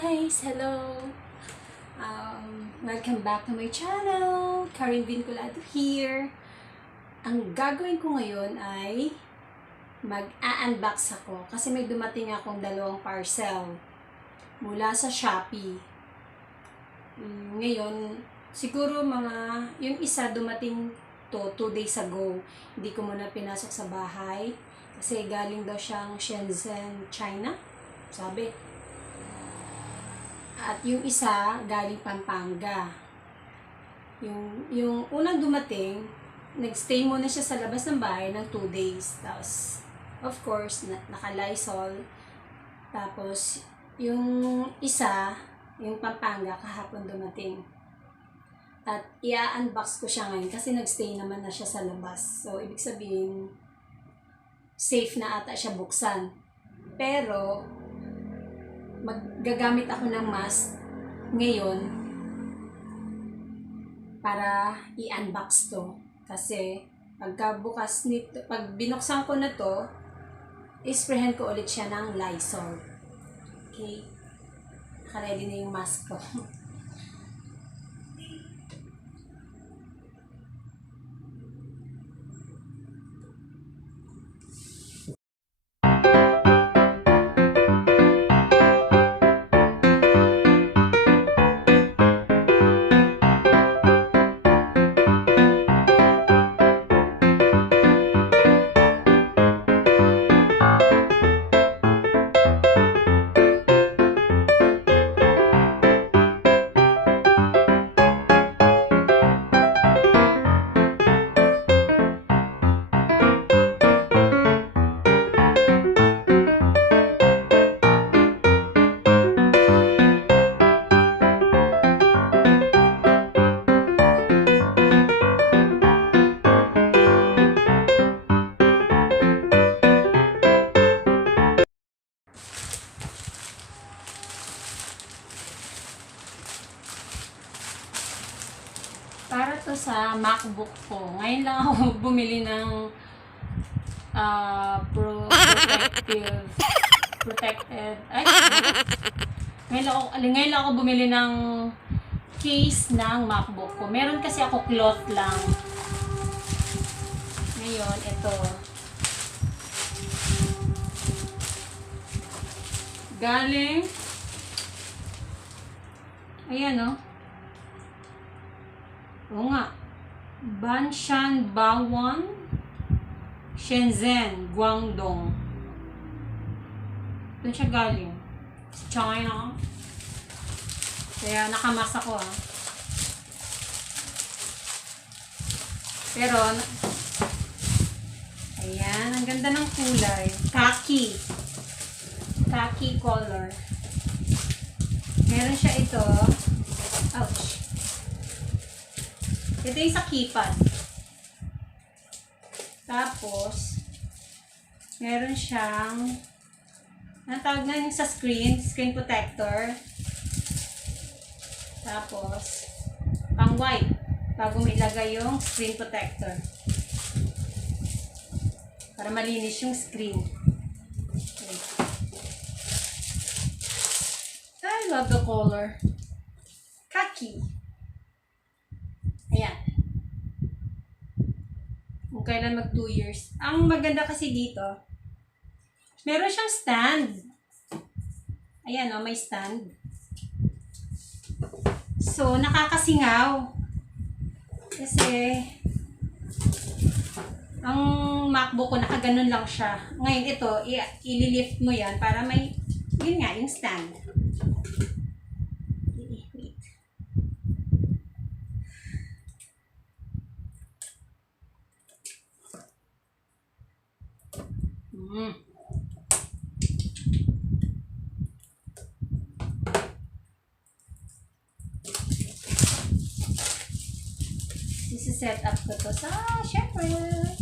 guys! Hello! Welcome back to my channel! Karin Vinculado here. Ang gagawin ko ngayon ay mag-a-unbox ako kasi may dumating akong dalawang parcel mula sa Shopee. Ngayon, siguro yung isa dumating to 2 days ago. Hindi ko muna pinasok sa bahay kasi galing daw siyang Shenzhen, China. Sabi. At yung isa, galing Pampanga. Yung unang dumating, nagstay muna siya sa labas ng bahay ng 2 days. Tapos, of course, naka-Lysol. Tapos, yung isa, yung Pampanga, kahapon dumating. At i-unbox ko siya ngayon kasi nagstay naman na siya sa labas. So, ibig sabihin, safe na ata siya buksan. Pero, gagamit ako ng mask ngayon para i-unbox to. Kasi pagkabukas nito, pag binuksan ko na to, isprayan ko ulit siya ng Lysol. Okay? Naka-ready na yung mask ko. Para to sa Macbook ko. Ngayon lang ako bumili ng protected. Ngayon lang ako bumili ng case ng Macbook ko. Meron kasi ako cloth lang. Ngayon, ito. Galing. Ayan, oh. Oo nga. Banshan Bawan, Shenzhen, Guangdong. Doon siya galing. China. Kaya nakamas ako Pero, ayan. Ang ganda ng kulay. Khaki. Khaki color. Meron siya ito. Ouch. Ito yung sa keypad. Tapos, meron siyang, natawag na yung sa screen protector. Tapos, pang white, bago may ilagay yung screen protector. Para malinis yung screen. Okay. I love the color. Khaki. Ayan. Kung kailan mag 2 years. Ang maganda kasi dito, meron siyang stand. Ayan, may stand. So, nakakasingaw. Kasi, ang Macbook ko, nakaganon lang siya. Ngayon, ito, ililift mo yan para may, yun nga, yung stand. Set up ko to sa Shockproof.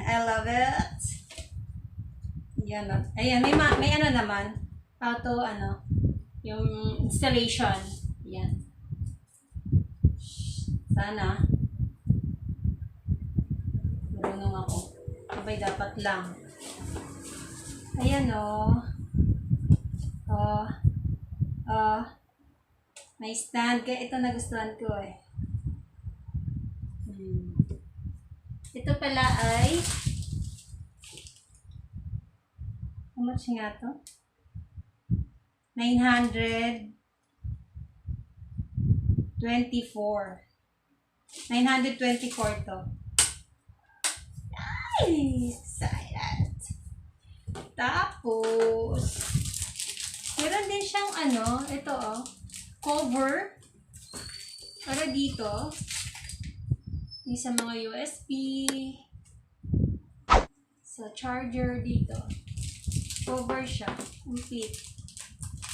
I love it. Yan. Ayan, may ano naman. How to, yung installation. Yan. Sana. Marunong ako. Abay, dapat lang. Ayan o. Oh. Oh. May stand. Kaya ito nagustuhan ko eh. Ito pala ay how much nga to? 924. 924 to. Ay! Excited! Tapos, meron din siyang ito cover para dito. Yung sa mga USB. Sa charger dito. Cover siya. Complete.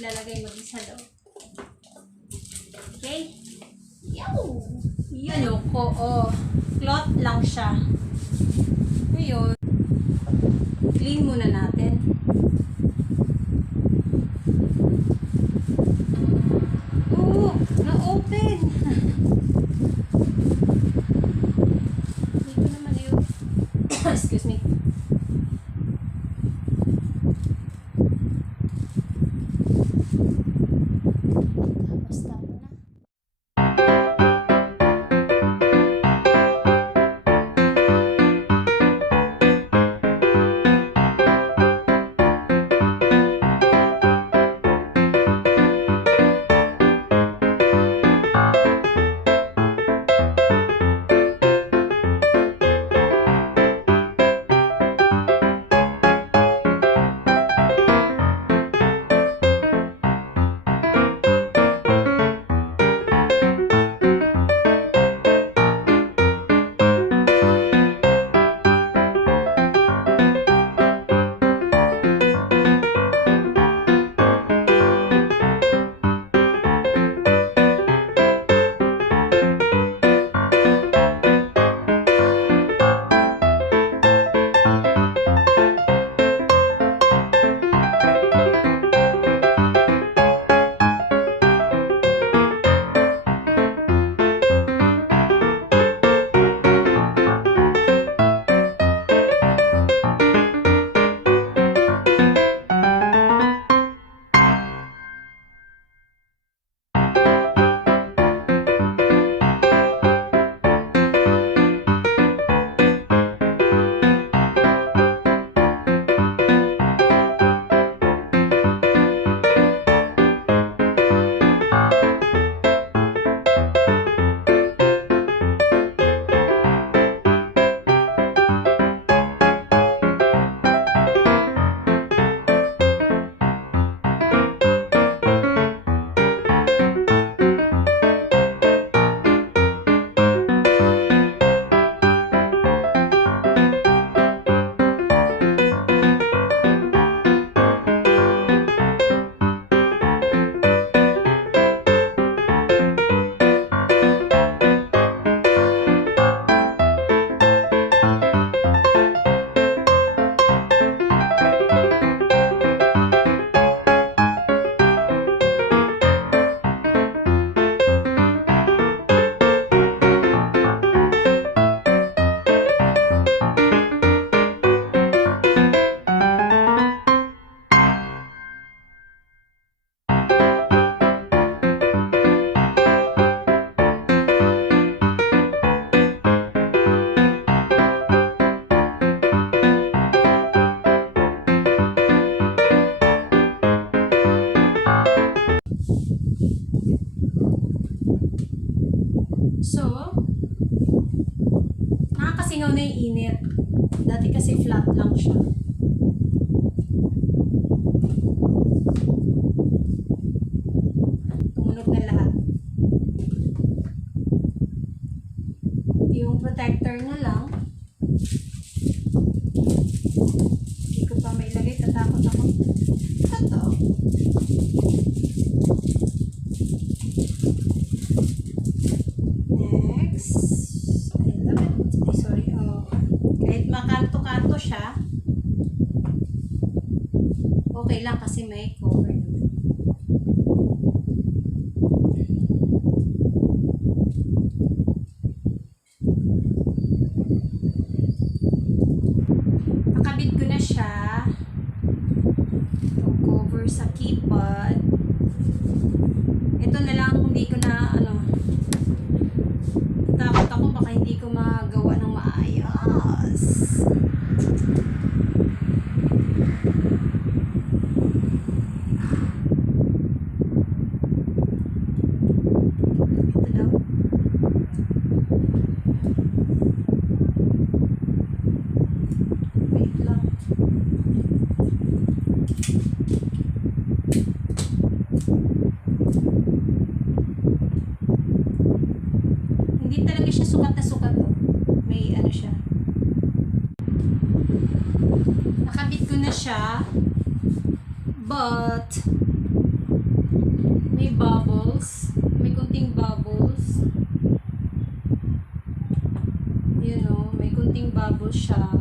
Lalagay mo din sa loob. Okay? Yow! Yan cloth lang siya. Ngayon, clean muna natin. Oh! Na-open! Dito naman yun. Excuse me. Basta na. So, nakakasingaw na yung init. Dati kasi flat lang siya. Tumunog na lahat. Yung protector na lang. Hindi ko pa mailagay. Tatakot ako. Ito. Next. I love it. Ay, sorry. Oh. Kahit makanto-kanto siya, okay lang kasi may cover naman. Nakabit ko na siya. but may bubbles. May kunting bubbles. You know, may kunting bubbles siya.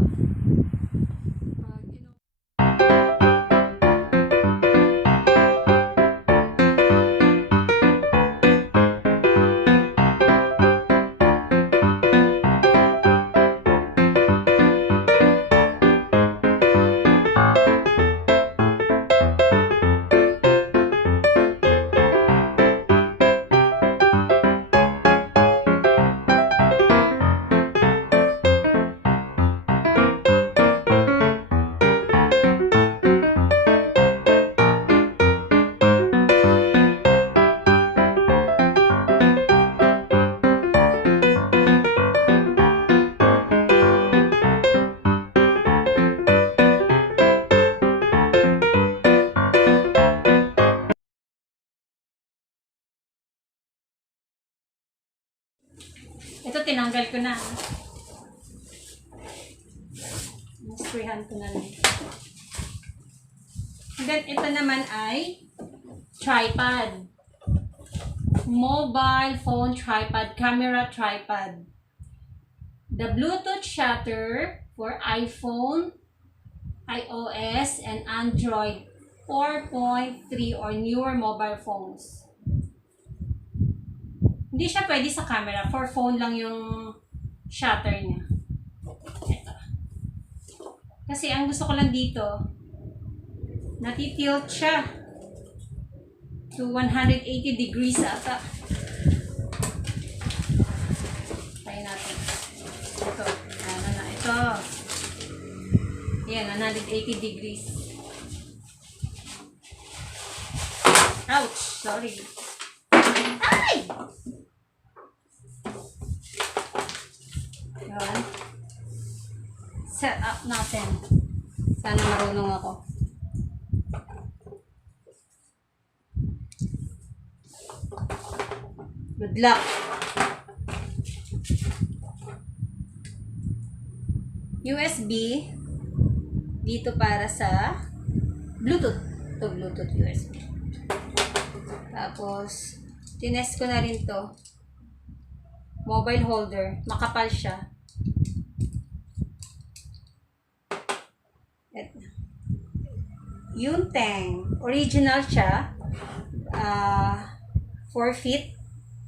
Ito, tinanggal ko na. Sprayan ko na lang. And then, ito naman ay tripod. Mobile phone tripod, camera tripod. The Bluetooth shutter for iPhone, iOS, and Android 4.3 or newer mobile phones. Hindi siya pwede sa camera. For phone lang yung shutter niya. Ito. Kasi ang gusto ko lang dito, natitilt siya to 180 degrees ata. Try natin. Ito. Ano na. Ito. Yan, 180 degrees. Ouch! Sorry. Ay! Yan. Set up natin. Sana marunong ako. Good luck. USB dito para sa Bluetooth. Ito Bluetooth USB. Tapos tinest ko na rin to. Mobile holder. Makapal siya. Yung Tang. Original siya. 4 feet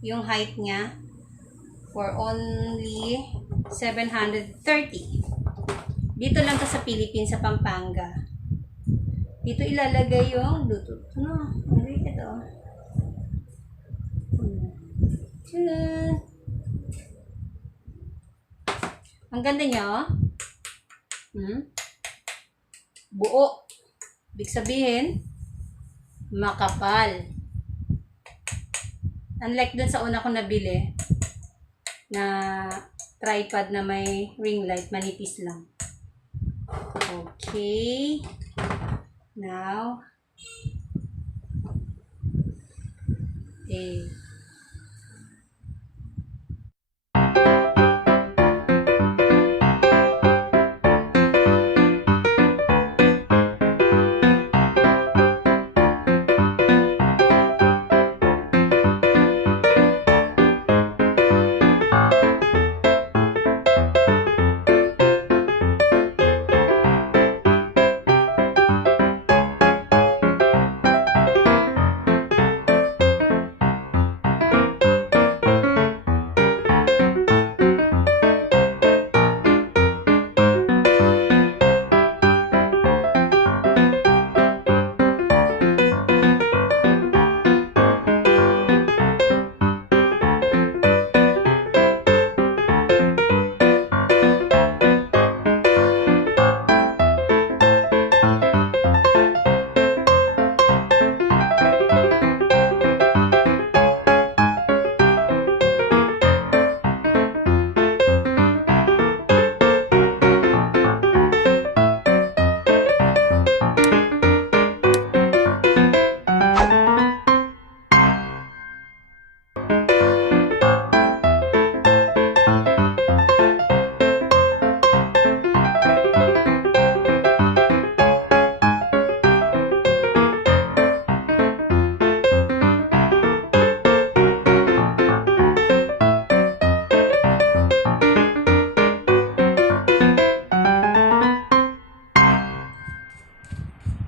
yung height niya. For only 730. Dito lang to sa Philippines, sa Pampanga. Dito ilalagay yung Bluetooth. Ano? Ano ito? Ang ganda niya, buo. Ibig sabihin, makapal. Unlike dun sa una ko nabili, na tripod na may ring light, manipis lang. Okay. Now, okay.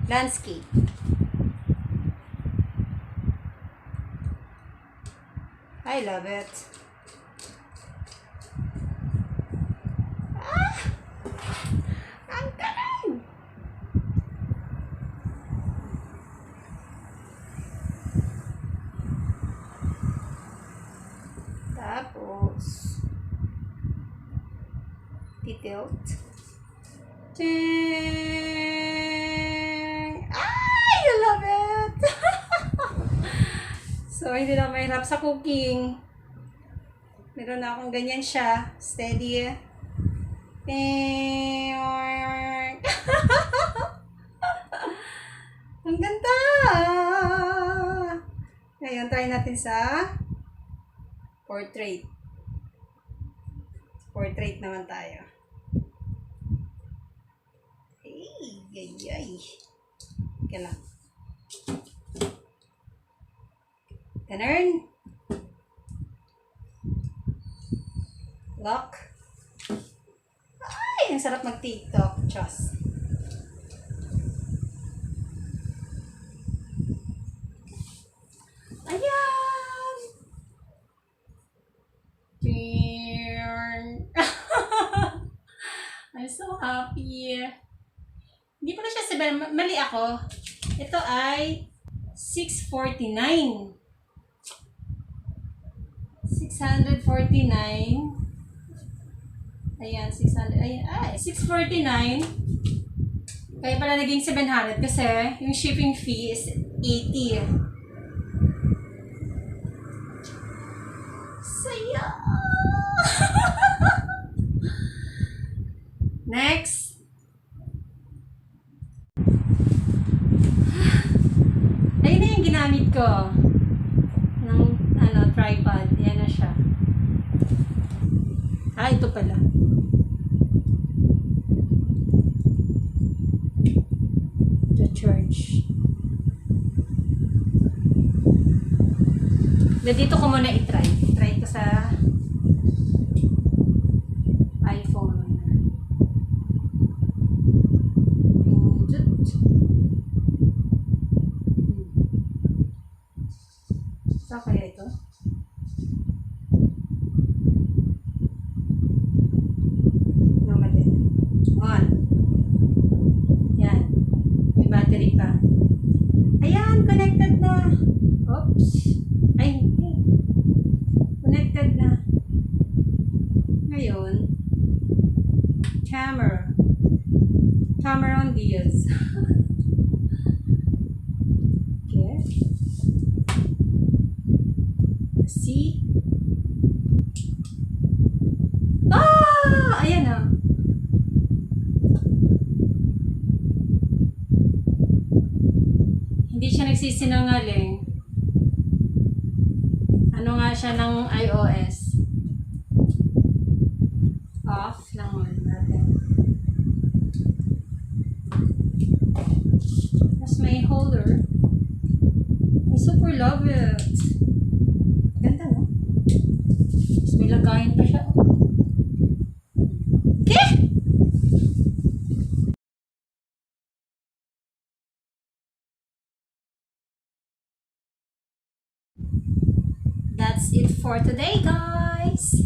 Landscape. I love it. Ah! Ang galing! Tapos, tilt. Ting! Ay, I love it! So, hindi na mahirap sa cooking. Meron na akong ganyan siya. Steady. Ting! Ang ganda! Ngayon, try natin sa portrait. Portrait naman tayo. Ay. Okay lang. Ganun. Lock. Ay, ang sarap mag-TikTok. Diyos. Ayan! I'm so happy. Hindi pa na siya 7. Mali ako. Ito ay 649. 649. Ayan, 600. Ayan, 649. Kaya pala naging 700 kasi yung shipping fee is 80. Saya! Next. Ayun na yung ginamit ko ng tripod. Yan na siya. Ito pala. To charge. Dito ko muna i-try. Try ko sa iPhone. Saan kaya ito? Mali. On. Yan. May battery pa. Ayan, connected na. Oops. Ay, hindi. Connected na. Ngayon, Cameron Diaz. Okay. See? Ayan na. Hindi siya nagsisinungaling. Ano nga siya ng iOS? Off lang muna natin. Tapos may holder. I super love it. Ganda, no? Tapos may lagayan pa siya. Okay? That's it for today, guys.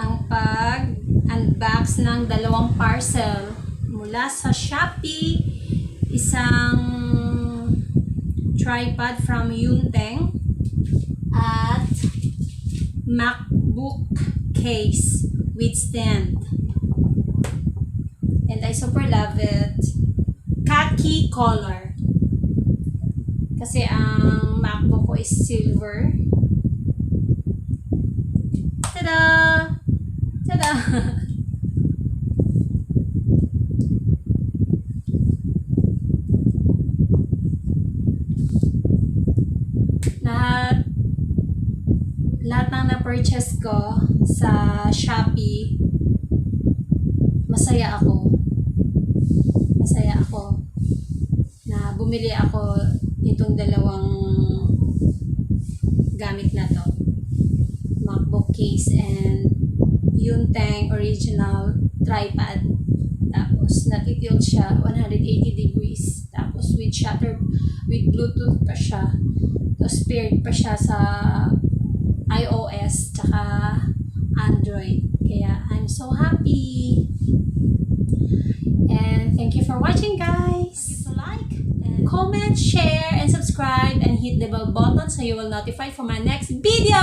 Ang pag-unbox ng 2 parcel mula sa Shopee, isang tripod from Yunteng at Macbook case with stand. And I super love it. Khaki color. Kasi ang Macbook ko is silver. Tada! Tada! Lahat ng na-purchase ko sa Shopee, masaya ako. Masaya ako na bumili ako itong 2 gamit na to. Macbook case and Yunteng original tripod. Tapos, nakitilt siya 180 degrees. Tapos, with Bluetooth pa siya. Tapos, paired pa siya sa iOS tsaka Android. Kaya, I'm so happy. And thank you for watching, guys. Don't forget to like, and comment, share, and subscribe, and hit the bell button so you will notify for my next video.